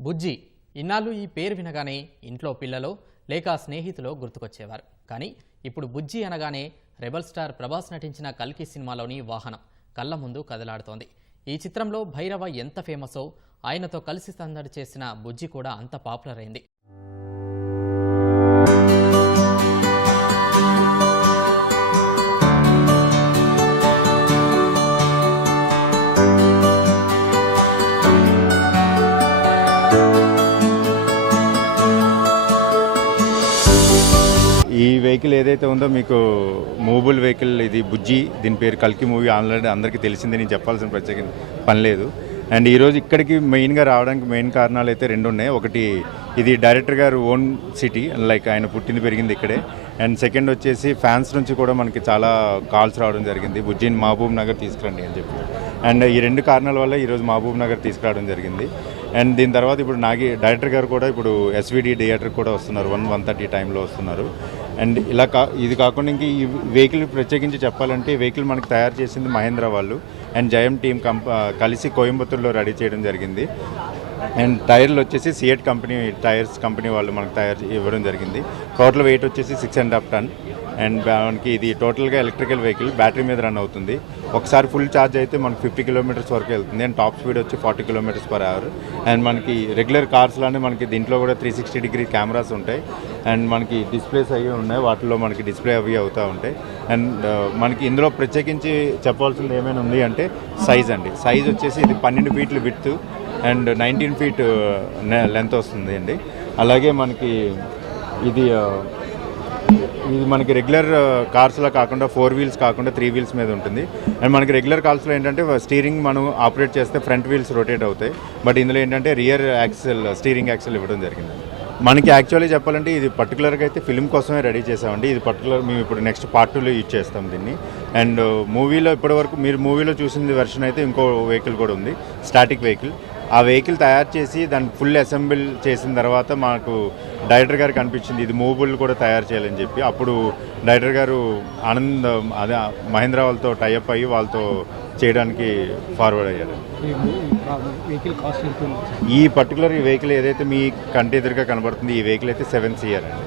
బుజ్జి ఇన్నాళ్ళు ఈ పేరు వినగానే ఇంట్లో పిల్లలో లేక స్నేహితులో గుర్తుకొచ్చేవారు. కానీ ఇప్పుడు బుజ్జి అనగానే రెబల్ స్టార్ ప్రభాస్ నటించిన కల్కి సినిమాలోని వాహనం కళ్ళ ముందు కదలాడుతోంది. ఈ చిత్రంలో భైరవ ఎంత ఫేమసో ఆయనతో కలిసి సందడి చేసిన బుజ్జి కూడా అంత పాపులర్ అయింది. వెహికల్ ఏదైతే ఉందో మీకు మూవబుల్ వెహికల్ ఇది బుజ్జి దీని పేరు కల్కి మూవీ ఆల్రెడీ అందరికీ తెలిసిందే నేను చెప్పాల్సిన ప్రత్యేక పని లేదు. అండ్ ఈరోజు ఇక్కడికి మెయిన్గా రావడానికి మెయిన్ కారణాలు అయితే రెండు ఉన్నాయి. ఒకటి ఇది డైరెక్టర్ గారు ఓన్ సిటీ లైక్ ఆయన పుట్టింది పెరిగింది ఇక్కడే. అండ్ సెకండ్ వచ్చేసి ఫ్యాన్స్ నుంచి కూడా మనకి చాలా కాల్స్ రావడం జరిగింది. బుజ్జిని మహబూబ్ నగర్ తీసుకురండి అని చెప్పి. అండ్ ఈ రెండు కారణాల వల్ల ఈరోజు మహబూబ్ నగర్ తీసుకురావడం జరిగింది. అండ్ దీని తర్వాత ఇప్పుడు నాగి డైరెక్టర్ గారు కూడా ఇప్పుడు ఎస్విడి థియేటర్ కూడా వస్తున్నారు. వన్ వన్ థర్టీ టైంలో వస్తున్నారు. అండ్ ఇలా కా ఇది కాకుండా ఇంక ఈ వెహికల్ ప్రత్యేకించి చెప్పాలంటే ఈ వెహికల్ మనకు తయారు చేసింది మహేంద్ర వాళ్ళు అండ్ జయం టీం కంప కలిసి కోయంబత్తూరులో రెడీ చేయడం జరిగింది. అండ్ టైర్లు వచ్చేసి సిఎట్ కంపెనీ టైర్స్ కంపెనీ వాళ్ళు మనకు తయారు ఇవ్వడం జరిగింది. టోటల్ వెయిట్ వచ్చేసి six and half ton and మనకి ఇది టోటల్గా ఎలక్ట్రికల్ వెహికల్ బ్యాటరీ మీద రన్ అవుతుంది. ఒకసారి ఫుల్ ఛార్జ్ అయితే మనకి ఫిఫ్టీ కిలోమీటర్స్ వరకు వెళ్తుంది. అండ్ టాప్ స్పీడ్ వచ్చి forty kilometres per hour and మనకి రెగ్యులర్ కార్స్లోనే మనకి దీంట్లో కూడా త్రీ సిక్స్టీ డిగ్రీ కెమెరాస్ ఉంటాయి. అండ్ మనకి డిస్ప్లేస్ అవి ఉన్నాయి. వాటిలో మనకి డిస్ప్లే అవి అవుతూ ఉంటాయి. అండ్ మనకి ఇందులో ప్రత్యేకించి చెప్పాల్సింది ఏమైనా ఉంది అంటే సైజ్ అండి. సైజ్ వచ్చేసి ఇది పన్నెండు ఫీట్లు with and nineteen feet length వస్తుంది అండి. అలాగే మనకి ఇది ఇది మనకి రెగ్యులర్ కార్స్లో కాకుండా ఫోర్ వీల్స్ కాకుండా త్రీ వీల్స్ మీద ఉంటుంది. అండ్ మనకి రెగ్యులర్ కార్స్లో ఏంటంటే స్టీరింగ్ మనం ఆపరేట్ చేస్తే ఫ్రంట్ వీల్స్ రొటేట్ అవుతాయి. బట్ ఇందులో ఏంటంటే రియర్ యాక్సెల్ స్టీరింగ్ యాక్సెల్ ఇవ్వడం జరిగింది. మనకి యాక్చువల్లీ చెప్పాలంటే ఇది పర్టికులర్గా అయితే ఫిల్మ్ కోసమే రెడీ చేసామండి. ఇది పర్టికులర్ మేము ఇప్పుడు నెక్స్ట్ పార్ట్ టూలో యూజ్ చేస్తాం దీన్ని. అండ్ మూవీలో ఇప్పటివరకు మీరు మూవీలో చూసిన వెర్షన్ అయితే ఇంకో వెహికల్ కూడా ఉంది. స్టాటిక్ వెహికల్ ఆ వెహికల్ తయారు చేసి దాన్ని ఫుల్ అసెంబుల్ చేసిన తర్వాత మాకు డైరెక్టర్ గారికి అనిపించింది ఇది మూవబుల్ కూడా తయారు చేయాలని చెప్పి. అప్పుడు డైరెక్టర్ గారు ఆనంద్ అదే మహేంద్ర వాళ్ళతో టైఅప్ అయ్యి వాళ్ళతో చేయడానికి ఫార్వర్డ్ అయ్యారు. ఈ పర్టికులర్ ఈ వెహికల్ ఏదైతే మీ కంటి ఎదురుగా కనబడుతుంది ఈ వెహికల్ అయితే సెవెన్ సిఆర్ అండి.